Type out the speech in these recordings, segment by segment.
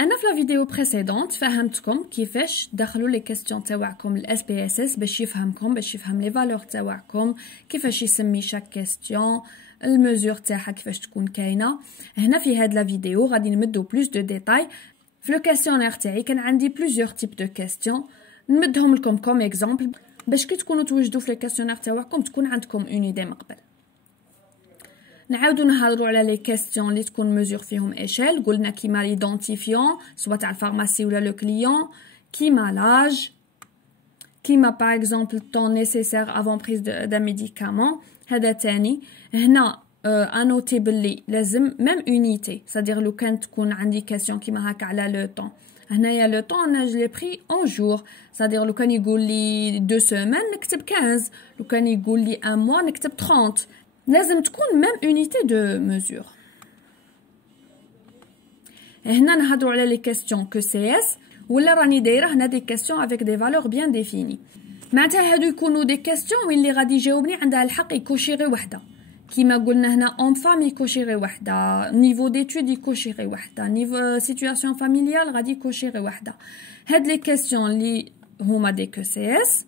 انا في لا فيديو بريسيدونت فهمتكم كيفاش دخلوا لي كيستيون تاعكم الاس بي اس اس باش يفهمكم، باش يفهم لي فالور تاعكم، كيفاش يسمي شاك كيستيون، الميزور تاعها كيفاش تكون كاينه. هنا في هاد لا فيديو غادي نمدو بلوس دو ديتاي. في لو كيستيونير تاعي كان عندي بلوزيور تيب دو كيستيون، نمدهم لكم كوم اكزامبل باش كي تكونوا توجدوا في لي كيستيونير تاعكم تكون عندكم اون ايدي من قبل. نعاودو نهضروا على لي كيستيون اللي تكون ميزور فيهم ايشيل. قلنا كيما ليدونتيفيون سوا تاع الفارماسي ولا لو كليون، كيما لاج، كيما باغ اكزومبل طون نيسيسير افون بريز دا ميديكامون. هذا تاني. هنا انوتي بلي لازم ميم اونيتي، صدير لو كان تكون عندي كيستيون كيما هكا على لو طون، هنايا لو طون انا جو لي بري اون جور، صدير لو كان يقول لي 2 سيمين نكتب 15، لو كان يقول لي 1 موا نكتب 30. لازم تكون ميم اونيتي دو ميزور. هنا نهضروا على لي كيستيون كو سي اس، ولا راني دايره هنا دي كيستيون افيك دي فالور بيان ديفيني. معناتها هادو يكونوا دي كيستيون وين اللي غادي يجاوبني عندها الحق يكوشي غير وحده، كيما قلنا هنا اون فام يكوشي غير وحده، نيفو ديتود يكوشي غير وحده، نيفو سيتوياسيون فاميليال غادي يكوشي غير وحده. هاد لي كيستيون اللي هما دي كو سي اس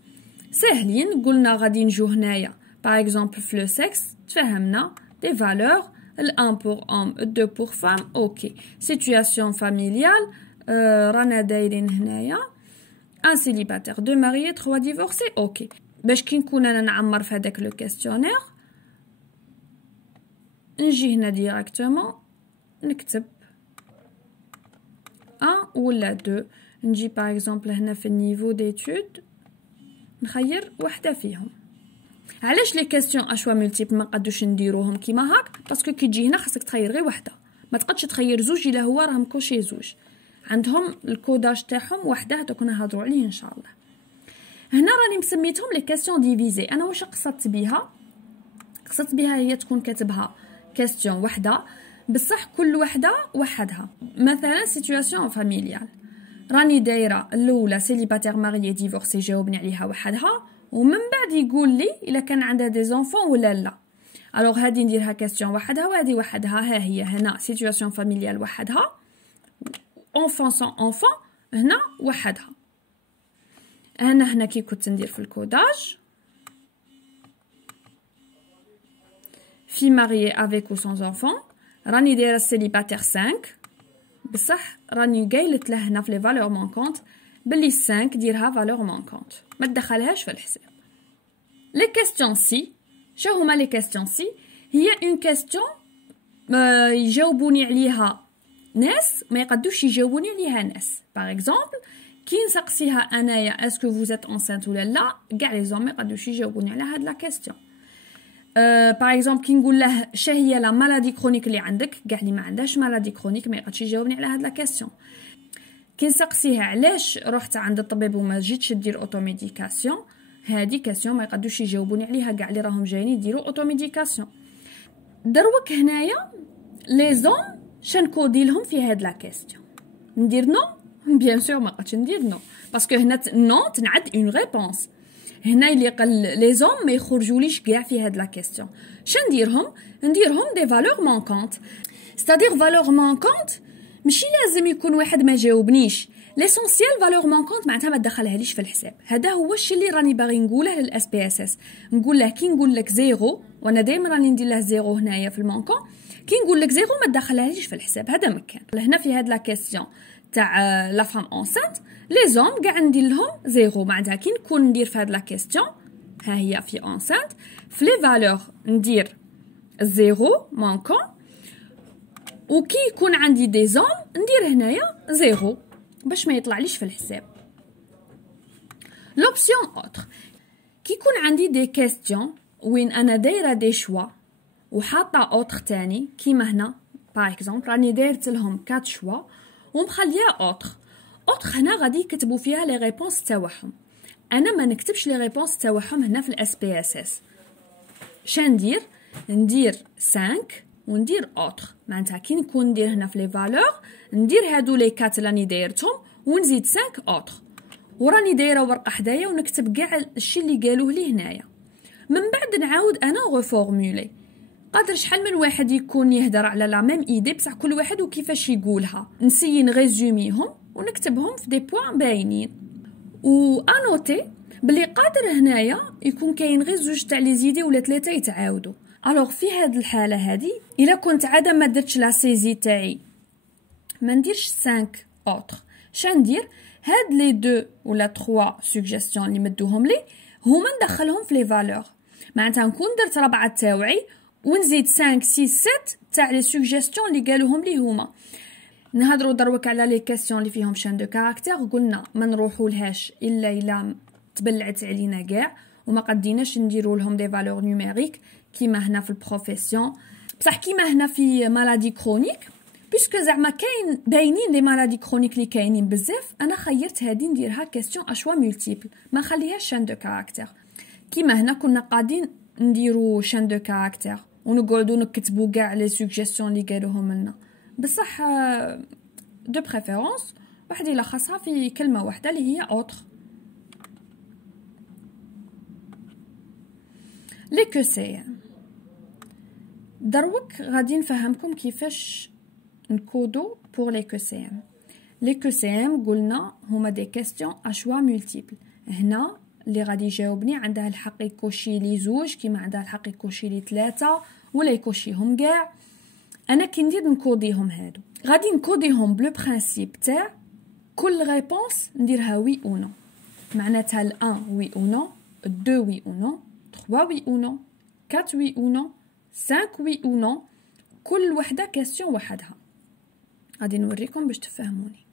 ساهلين. قلنا غادي نجو هنايا باغ اكزومبل في لو سكس تفهمنا دي فالور، ال1 pour homme, 2 pour femme, ok. Situation familiale, رانا دايرين هنايا un célibataire, 2 mariés, 3 divorcés, ok. باش كي نكون انا نعمر في هذاك لو كيستيونير نجي هنا ديريكتومون نكتب 1 ولا 2. نجي باغ اكزومبل هنا في النيفو ديتود نخير وحده فيهم. علاش لي كيستيون اشوا ملتيبل ما نقدوش نديروهم كيما هاك؟ باسكو كي تجي هنا خاصك تخير غير وحده، ما تقدش تخير زوج الا هو راهم كلشي زوج، عندهم الكوداج تاعهم وحده. هذوك نهضروا عليه ان شاء الله. هنا راني مسميتهم لي كيستيون ديفيزي. انا واش قصدت بها؟ قصدت بها هي تكون كاتبها كيستيون وحده بصح كل وحده وحدها. مثلا سيتوياسيون فاميليال راني دايره الاولى سيليباتير ماريي ديفورسي جاوبني عليها وحدها، ومن بعد يقول لي الا كان عندها دي زونفون ولا لا. الوغ هادي نديرها كيستيون وحدها وهذه وحدها. ها هي هنا سيتوياسيون فاميليال وحدها، اونفون سون اونفون هنا وحدها. هنا كي كنت ندير في الكوداج في ماريي افيك او سون زونفون راني دايره سيليباتير 5 بصح راني قايلت له هنا في لي فالور مونكونت بلي 5 ديرها فالور مونكونت ما تدخلهاش في الحساب. لي كيستيون سي شو هما لي كيستيون سي؟ هي اون كيستيون يجاوبوني عليها ناس ما يقدوش يجاوبوني عليها ناس. باغ اكزومبل كي نسقسيها انايا اسكو فوز ات انسانت ولا لا، كاع لي زوم ما يقدوش يجاوبوني على هاد لا كيستيون. باغ اكزومبل كي نقول له شا هي لا مالادي كرونيك اللي عندك، كاع اللي ما عندهاش مالادي كرونيك ما يقدش يجاوبني على هاد لا كيستيون. كي نسقسيها علاش رحت عند الطبيب وما جيتش دير اوتوميديكاسيون، هادي كاسيون ما يقدوش يجاوبوني عليها كاع اللي راهم جايين يديروا اوتوميديكاسيون. دروك هنايا لي زوم شنكودي لهم في هاد لا كيستيون. ندير نو؟ بيان سور ما قدش ندير نو باسكو هنا نو تنعد اون ريبونس. هنا اللي قال لي زوم ما يخرجوليش كاع في هاد لا كيستيون. نديرهم دي فالور مانكونت، ستادير فالور مانكونت ماشي لازم يكون واحد ما جاوبنيش. ليسونسيال فالور مانكونت معناتها ما تدخلها ليش في الحساب. هذا هو الشيء اللي راني باغي نقوله للاس بي اس اس. نقول له كي نقول لك زيرو، وانا دائما راني ندير له زيرو هنايا في المونكون، كي نقول لك زيرو ما تدخلها ليش في الحساب. هذا مكان هنا في هاد لا كيستيون تاع لا فام اونسانت لي زوم كاع ندير لهم زيرو. معناتها كي نكون ندير في هاد لا كيستيون ها هي في اونسانت في لي فالور ندير زيرو مونكون، وكي يكون عندي دي زوم ندير هنايا زيرو باش ما يطلعليش في الحساب. لوبسيون اوتر كي يكون عندي دي كيستيون وين انا دايره دي شوا وحاطه اوتر تاني كيما هنا باغ اكزومبل راني دايرت لهم 4 شوا ومخليه اوتر هنا غادي يكتبوا فيها لي ريبونس تاعهم. انا ما نكتبش لي ريبونس تاعهم هنا في الاس بي اس اس. شندير ندير 5 وندير اوتر. معناتها كي نكون ندير هنا في لي فالور ندير هادو لي كات راني دايرتهم ونزيد 5 اوتر، وراني دايره ورقه حدايا ونكتب كاع الشيء اللي قالوه لي هنايا. من بعد نعاود انا غوفورمولي قادر شحال من واحد يكون يهدر على لا ميم ايدي بصح كل واحد وكيفاش يقولها. نسيي نغيزوميهم ونكتبهم في دي بوين باينين. و انوتي بلي قادر هنايا يكون كاين غير زوج تاع لي زيدي ولا ثلاثه يتعاودوا. الوغ في هاد الحاله هادي الا كنت عاده ما درتش لا سيزي تاعي ما نديرش 5 اوتر. شندير هاد لي 2 ولا 3 سوجيستيون اللي مدوهم لي هما ندخلهم في لي فالور. معناتها نكون درت 4 تاوعي ونزيد 5 6 7 تاع لي سوجيستيون اللي قالوهم لي هما. نهضروا دروك على لي كاستيون اللي فيهم شان دو كاركتير. قلنا ما نروحولهاش الا تبلعت علينا كاع وما قديناش نديروا لهم دي فالور نيميريك كيما هنا في البروفيسيون. بصح كيما هنا في مالادي كرونيك بيسكو زعما كاين باينين لي مالادي كرونيك اللي كاينين بزاف، انا خيرت هذه نديرها كاستيون اشوا مولتيبل ما نخليهاش شان دو كاركتير. كيما هنا كنا قاعدين نديروا شان دو كاركتير ونقعدوا نكتبوا كاع لي سوجيستيون اللي قالوهم لنا، بصح دو بريفيرونس واحد يلخصها في كلمه واحده اللي هي اوتر. لي كو سي دروك غادي نفهمكم كيفاش نكودو بور لي كو سي ام. لي كو سي ام قلنا هما دي كاستيون اشوا مولتيبل. هنا اللي غادي يجاوبني عنده الحق يكوشي لي زوج كيما عنده الحق يكوشي لي 3 ولا يكوشيهم كاع. انا كي ندير نكوديهم هادو غادي نكوديهم بلو برينسيپ تاع كل ريبونس نديرها وي او نو. معناتها ال1 وي او نو، 2 وي او نو، 3 وي او نو، 4 وي او نو، 5 وي او نو. كل وحده كاستيون وحدها. غادي نوريكم باش تفهموني.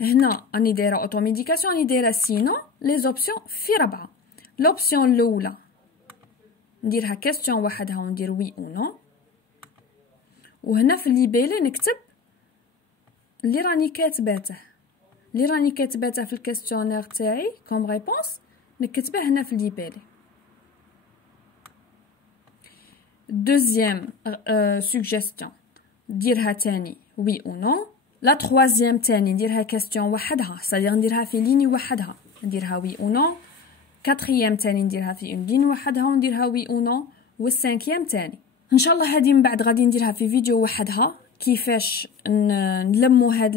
هنا راني دايره اوتو ميديكاسيون، راني دايره سينو لي زوبسيون في 4. لوبسيون الاولى نديرها كاستيون وحدها وندير وي او نو، وهنا في الليبيلي نكتب اللي راني كاتباته في الكاستيونير تاعي كوم ريبونس نكتبه هنا في الليبيلي. دوزيام سوجيستيون نديرها تاني وي او نو. لا تروازيام تاني نديرها كاستيون وحدها، صدير نديرها في ليني وحدها نديرها وي او نو. كاتريام تاني نديرها في اون لين وحدها ونديرها وي او نو. والسانكيام تاني ان شاء الله هذه من بعد غادي نديرها في فيديو وحدها كيفاش نلمو هاد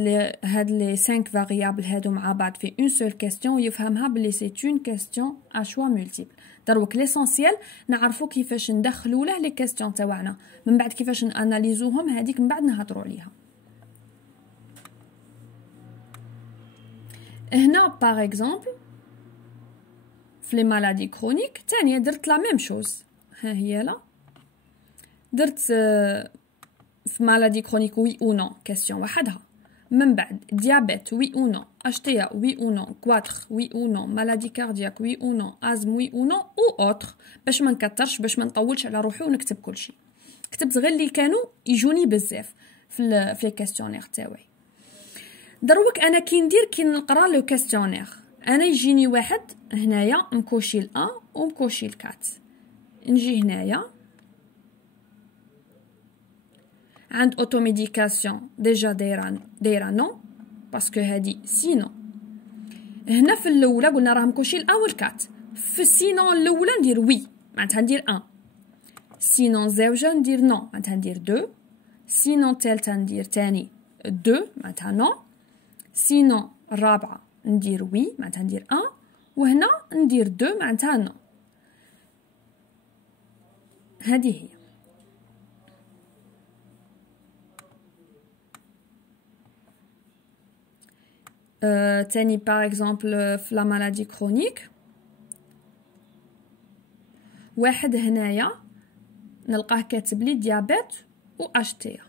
لي 5 فاريابل هادو مع بعض في اون سول كاستيون ويفهمها بلي سي اون كاستيون ا شوا مولتيبل. دروك ليسونسيال نعرفو كيفاش ندخلو له لي كاستيون تاعنا، من بعد كيفاش ناناليزوهم هذيك من بعد نهضروا عليها. هنا باغ اكزومبل في لي مالادي كرونيك تانية درت لا ميم شوز. ها هي لا درت في مالادي كرونيك وي او نو كاستيون وحدها، من بعد ديابيت وي او نو، اشتيا وي او نو، كواتر وي او نو، مالادي كاردياك وي او نو، ازم وي او نو او اوتر. باش ما نكترش باش ما نطولش على روحي ونكتب كلشي، كتبت غير اللي كانوا يجوني بزاف في الكاستيونير تاعي. دروك انا كي ندير كي نقرا لو كاستيونير انا يجيني واحد هنايا مكوشي ل1 ومكوشي ل4. نجي هنايا عند اوتو ميديكاسيون ديجا دايره نو باسكو هادي سينو. هنا في الاولى قلنا راه مكوشي ل1 وال4. في السينو الاولى ندير وي معناتها ندير 1. سينو زوجه ندير نو معناتها ندير 2. سينو ثالثه ندير تاني 2 معناتها نو. سينو الرابعه ندير وي معناتها ندير 1. وهنا ندير 2 معناتها نو. هذه هي. تاني باغ اكزومبل في لا مالادي كرونيك واحد هنايا نلقاه كاتب لي ديابيت و اشتيا.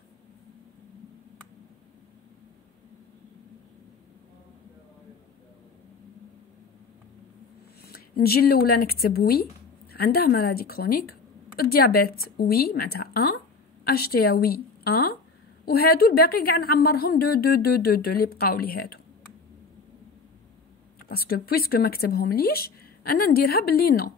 نجي الاولى نكتب وي عنده مالادي كرونيك، الديابيت وي معناتها 1، اشتيا وي 1، وهادو الباقي كاع نعمرهم 2 2 2 2 2 اللي بقاو لي هادو باسكو بويسكو ما كتبهم ليش انا نديرها باللي نو.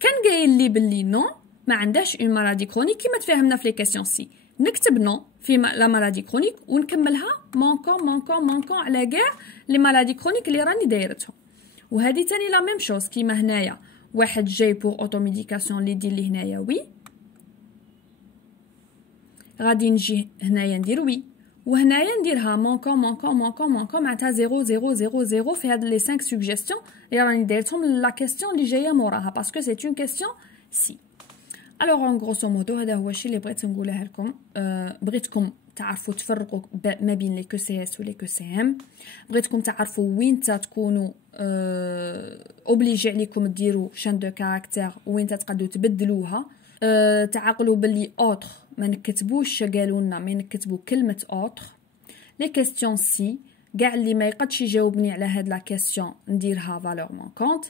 كان قايل لي باللي نو ما عندهاش اون مالادي كرونيك كيما تفاهمنا في لي كاستيون سي، نكتب نو في لا مالادي كرونيك ونكملها مونكون على كاع لي مالادي كرونيك اللي راني دايرتهم. وهذه تاني لا ميم شوز كيما هنايا واحد جاي بور اوتوميديكاسيون اللي يدير لي هنايا وي، غادي نجي هنايا ندير وي، وهنايا نديرها مونكون مونكون مونكون مونكون معناتها 0 0 0 0 في هاد لي 5 سوجيستيون اللي راني دايرتهم لا كيستيون اللي جايه موراها باسكو سي اون كيستيون سي. الوغ ان غروسو مودو هذا هو الشيء اللي بغيت نقولها لكم. بغيتكم تعرفوا تفرقوا ما بين لي كو سي اس و لي كو سي ام، بغيتكم تعرفوا وين تكونوا اوبليجي عليكم ديروا شان دو كاركتير وين تقدروا تبدلوها. تعقلوا باللي اوتر ما نكتبوش، قالوا لنا ما نكتبوا كلمه اوتر. لي كيستيون سي كاع اللي ما يقدش يجاوبني على هاد لا كيستيون نديرها فالور مونكونت.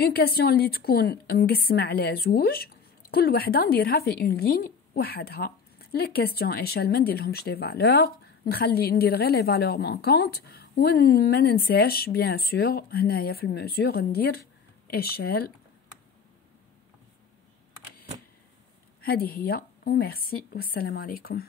اون كيستيون اللي تكون مقسمه على زوج كل وحده نديرها في اون لين وحدها. لي كيستيون ايشال ما نديرلهمش دي فالور، نخلي ندير غير لي فالور مونكونت، وما ننساش بيان سور هنايا في الميزور ندير ايشال. هذه هي وميرسي والسلام عليكم.